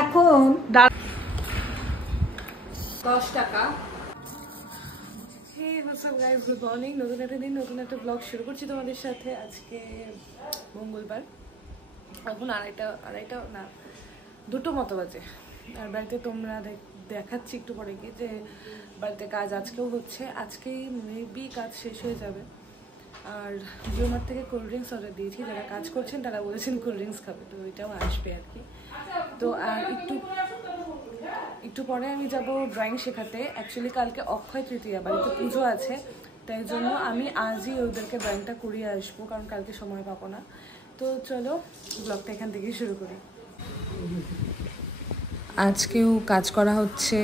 এখন 10 টাকা। Hey, what's up guys? Good morning. নতুন একটা দিন, নতুন একটা ব্লগ শুরু করছি তোমাদের সাথে। আজকে মঙ্গলবার, এখন আড়াইটা না 2টো মতো বাজে। আর বাড়িতে তোমরা দেখাচ্ছি একটু পরে গিয়ে যে বাড়িতে কাজ আজকেও হচ্ছে। আজকেই মেবি কাজ শেষ হয়ে যাবে। আর জিওমার্ট থেকে কোল্ড ড্রিঙ্কস অর্ডার দিয়েছি, যারা কাজ করছেন তারা বলেছেন কোল্ড ড্রিঙ্কস খাবে, তো ওইটাও আসবে আর কি। তো আর একটু পরে আমি যাব ড্রয়িং শেখাতে। অ্যাকচুয়ালি কালকে অক্ষয় তৃতীয়া, বাড়িতে পুজো আছে, তাই জন্য আমি আজই ওদেরকে ড্রয়িংটা করিয়ে আসবো, কারণ কালকে সময় পাবো না। তো চলো ব্লগটা এখান থেকেই শুরু করি। আজকেও কাজ করা হচ্ছে,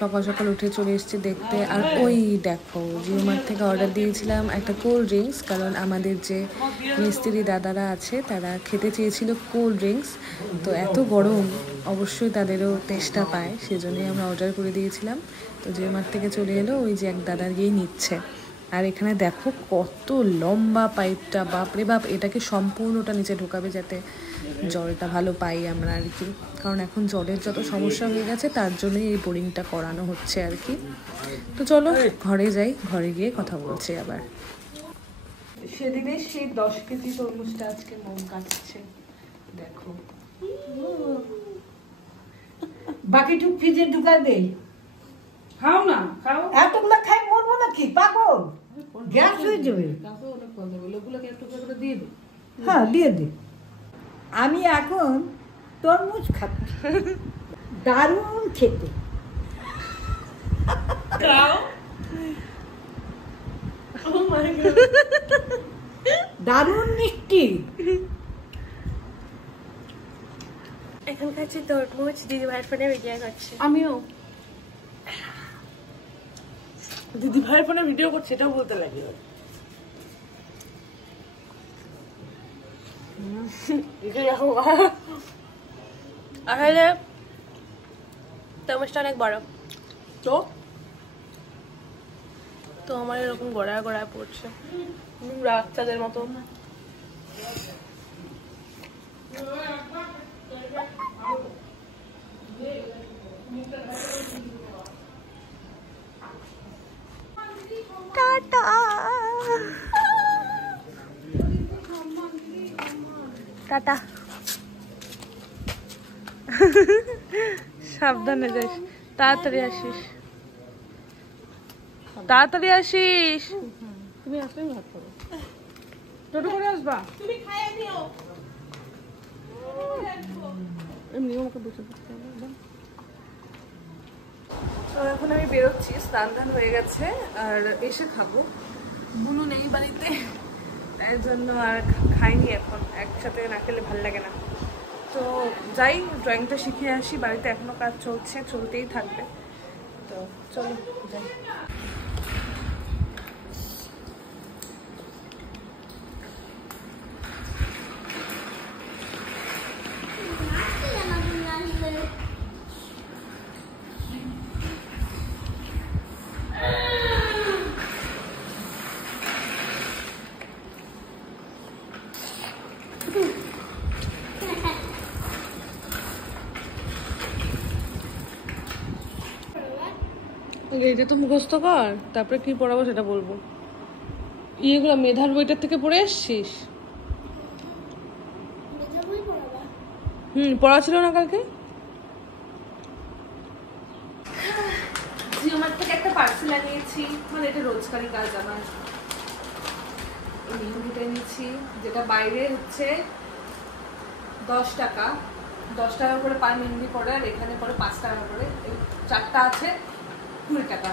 সকাল সকাল উঠে চলে এসেছি দেখতে। আর ওই দেখো, জিওমার্ট থেকে অর্ডার দিয়েছিলাম একটা কোল্ড ড্রিঙ্কস, কারণ আমাদের যে মিস্ত্রি দাদারা আছে তারা খেতে চেয়েছিল কোল্ড ড্রিঙ্কস। তো এত গরম, অবশ্যই তাদেরও তেষ্টা পায়, সেজন্যই আমরা অর্ডার করে দিয়েছিলাম। তো জিওমার্ট থেকে চলে এলো, ওই যে এক দাদা গিয়ে নিচ্ছে। আর এখানে দেখো কত লম্বা পাইপটা, বাপরে বাপ, এটাকে সম্পূর্ণটা নিচে ঢোকাবে যাতে জলটা ভালো পাই আমরা আর কি। কারণ এখন জলের যত সমস্যা হয়ে গেছে, তার জন্যই এই বোরিংটা করানো হচ্ছে আর কি। তো চলো ঘরে যাই, ঘরে গিয়ে কথা বলছি আবার। সেদিনের সেই 10 কেজি তরমুজটা আজকে মন কাটছে, দেখো। বাকিটুক ফ্রিজে ঢুকাই দে। খাও না, খাও। এতগুলো খাই মরবো নাকি পাগল? গ্যাস হয়ে যাবে। হ্যাঁ দিয়ে দে। আমি এখন তরমুজ খাচ্ছি, দারুণ খেতে। দারুণ মিষ্টি। এখন খাচ্ছি তরমুজ, দিদি ভাইয়ের ফোনে ভিডিও করছে। আমিও দিদি ভাইয়ের ফোনে ভিডিও করছে, এটাও বলতে লাগে। আসলে তরমুজটা অনেক বড়, তো আমার এরকম গড়ায় গড়ায় পড়ছে, বাচ্চাদের মতো। টাটা। টাটা। সাবধানে যাইস, তাড়াতাড়ি আসিস, তাড়াতাড়ি আসিস। তুমি আসলে ভাত করো, টোটো করে আসবা। তুমি খাইয়ে দিও, এমনি আমাকে বসে থাকতে হবে। তো এখন আমি বেরোচ্ছি, স্নান ধান হয়ে গেছে, আর এসে খাবো। বুনু নেই বাড়িতে, তাই জন্য আর খাইনি এখন, একসাথে না খেলে ভালো লাগে না। তো যাই, ড্রয়িংটা শিখে আসি, বাড়িতে এখনো কাজ চলছে, চলতেই থাকবে। তো চলো যাই। এটা তো মুখস্থ কর, তারপরে কি পড়াবো সেটা বলবো। ইয়েগুলো মেধার বইটার থেকে পড়ে এসছিস? পড়া ছিল না কালকে? জিওমার্ট থেকে একটা পার্সেল আনিয়েছি, মানে এটা রোজকারি কাজ আমার। মেহেন্দিটা নিয়েছি, যেটা বাইরে হচ্ছে 10 টাকা, 10 টাকা করে পার মেহেন্দি পড়ে, আর এখানে পড়ে 5 টাকা করে। 4টা আছে 20 টাকা।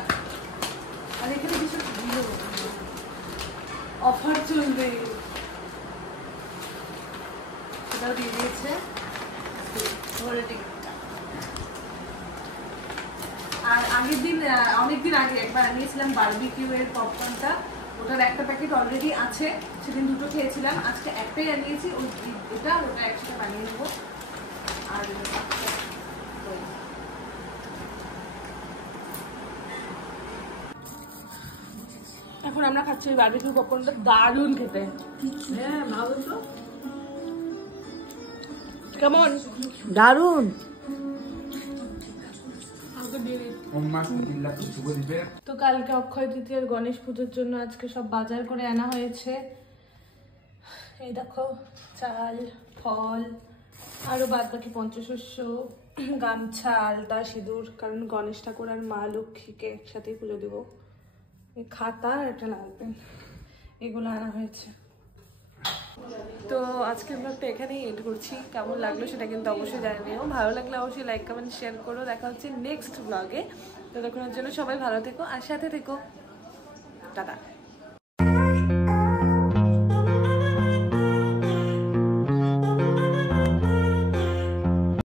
আর এখানে কিছু অফার চলবে, সেটাও দিয়ে দিয়েছে। আর আগের দিন, অনেকদিন আগে একবার আনিয়েছিলাম বারবিকিউ এর পপকর্নটা, ওটার একটা প্যাকেট অলরেডি আছে, সেদিন 2টো খেয়েছিলাম, আজকে একটাই আনিয়েছি। ওটা একসাথে বানিয়ে নেবো। আর এখন আমরা খাচ্ছি বারবিকিউ পপকর্নটা, দারুণ খেতে। হ্যাঁ ভালো তো। কেমন? দারুণ। তো কালকে অক্ষয় তৃতীয়ার গণেশ পুজোর জন্য আজকে সব বাজার করে আনা হয়েছে। এই দেখো চাল, ফল, আরো বাদ বাকি পঞ্চশস্য, গামছা, আলতা, সিঁদুর, কারণ গণেশ ঠাকুর আর মা লক্ষ্মীকে একসাথেই পুজো দেবো। এই খাতা আর একটা লাগবে, এগুলো আনা হয়েছে। তো আজকের ব্লগটা এখানেই এন্ড করছি। কেমন লাগলো সেটা কিন্তু অবশ্যই জানিও। ভালো লাগলে অবশ্যই লাইক কমেন্ট শেয়ার করো। দেখা হচ্ছে নেক্সট ব্লগে। ততক্ষণের জন্য সবাই ভালো থেকো আর সাথে থেকো। টাটা।